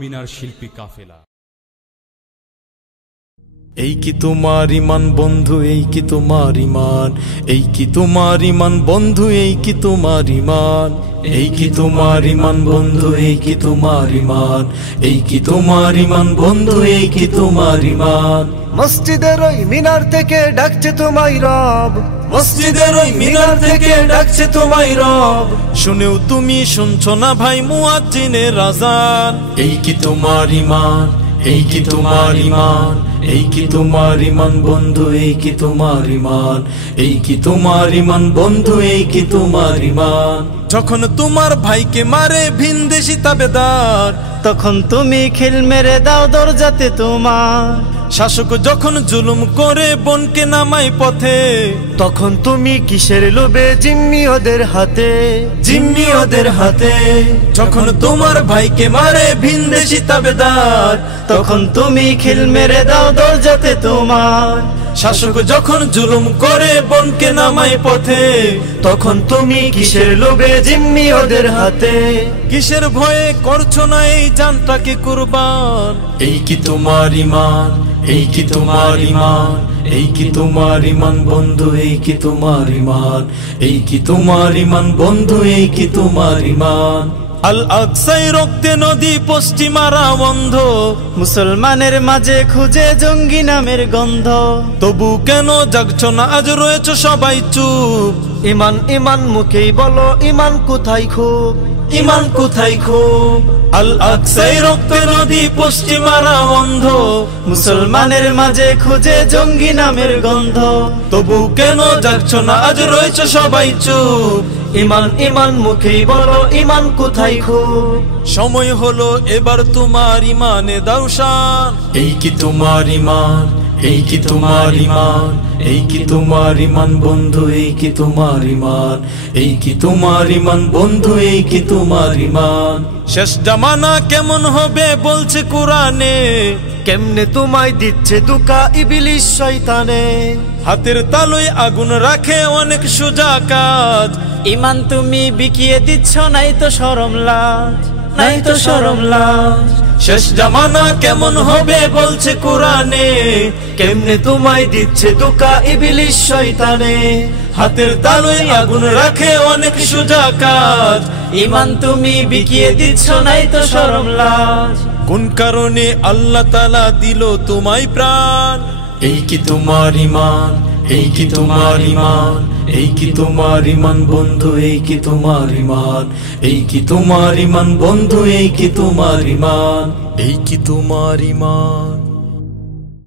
মিনার শিল্পী কাফেলা। এই কি তোমার ইমান বন্ধু, এই কি তোমার ইমান, এই কি তোমার ইমান বন্ধু, এই কি তোমার ইমান, এই কি তোমার ইমান বন্ধু, এই কি তোমার ইমান, এই কি তোমার ইমান বন্ধু, এই কি তোমার ইমান। মসজিদের ওই মিনার থেকে ডাকছে তোমায় রব, মসজিদের ওই মিনার থেকে ডাকছে তোমায় রব, শুনেও তুমি শুনছো না ভাই মুয়াজ্জিনের আযান। এই কি তোমার ইমান, এই কি তোমার ইমান, এই কি তোমার ইমান বন্ধু, এই কি তোমার ইমান, এই কি তোমার ইমান বন্ধু, এই কি তোমার ইমান। যখন তোমার ভাইকে মারে ভিনদেশী তাবেদার, তখন তুমি খিল মেরে দাও দরজাতে তোমার। শাসক যখন জুলুম করে বোনকে নামায় পথে, তখন তুমি কিসের লোভে জিম্মি ওদের হাতে, জিম্মি ওদের হাতে। যখন তোমার ভাইকে মারে ভিনদেশী তাবেদার, তখন তুমি খিল মেরে দাও দরজাতে তোমার। শাসক যখন জুলুম করে বোনকে নামায় পথে, তখন তুমি কিসের লোভে জিম্মি ওদের হাতে। কিসের ভয়ে করছো না এই জানটাকে কুরবান। এই কি তোমার ইমান, এই কি তোমার ইমান, এই কি তোমার ইমান বন্ধু, এই কি তোমার ইমান, এই কি তোমার ইমান বন্ধু, এই কি তোমার ইমান। আল আকসায় রক্তে নদী পশ্চিমারা বন্ধ, মুসলমানের মাঝে খুঁজে জঙ্গি নামের গন্ধ। তবু কেন জাগছো না আজ রয়েছো সবাই চুপ। ইমান ইমান মুখেই বলো, ইমান কোথায় খুব, ইমান কোথায় খুব। আল আকসায় রক্তে নদী পশ্চিমারা বন্ধ, মুসলমানের মাঝে খুঁজে জঙ্গি নামের গন্ধ। তবু কেন জাগছো না আজ রয়েছো সবাই চুপ। ইমান ইমান মুখেই বলো, ইমান কোথায় খুব। সময় হলো এবার তোমার ইমানে দাও শান। এই কি তোমার ইমান, এই কি তোমার ইমান, এই কি তোমার ইমান বন্ধু, এই কি তোমার ইমান, এই কি তোমার ইমান বন্ধু, এই কি তোমার ইমান। শেষ জামানা কেমন হবে বলছে কোরআনে, কেমনে তোমায় দিচ্ছে দুকা ইবলিস শয়তানে। হাতের তালুয় আগুন রাখে অনেক সোজা কাজ, ইমান তুমি বিকিয়ে দিচ্ছ, নাই তো শরম লাজ, নাই তো শরম লাজ। শেষ জামানা কেমন হবে বলছে কোরআনে, কেমনে তোমায় দিচ্ছে দুকা ইবলিস শয়তানে। হাতের তালুয় আগুন রাখে অনেক সোজা কাজ, ইমান তুমি বিকিয়ে দিচ্ছ, নাই তো শরম লাজ। কোন কারণে আল্লাহ তাআলা দিল তোমায় প্রাণ। এই কি তোমার ইমান, এই কি তোমার ইমান, এই কি তোমার ইমান বন্ধু, এই কি তোমার ইমান, এই কি তোমার ইমান বন্ধু, এই কি তোমার ইমান, এই কি তোমার ইমান।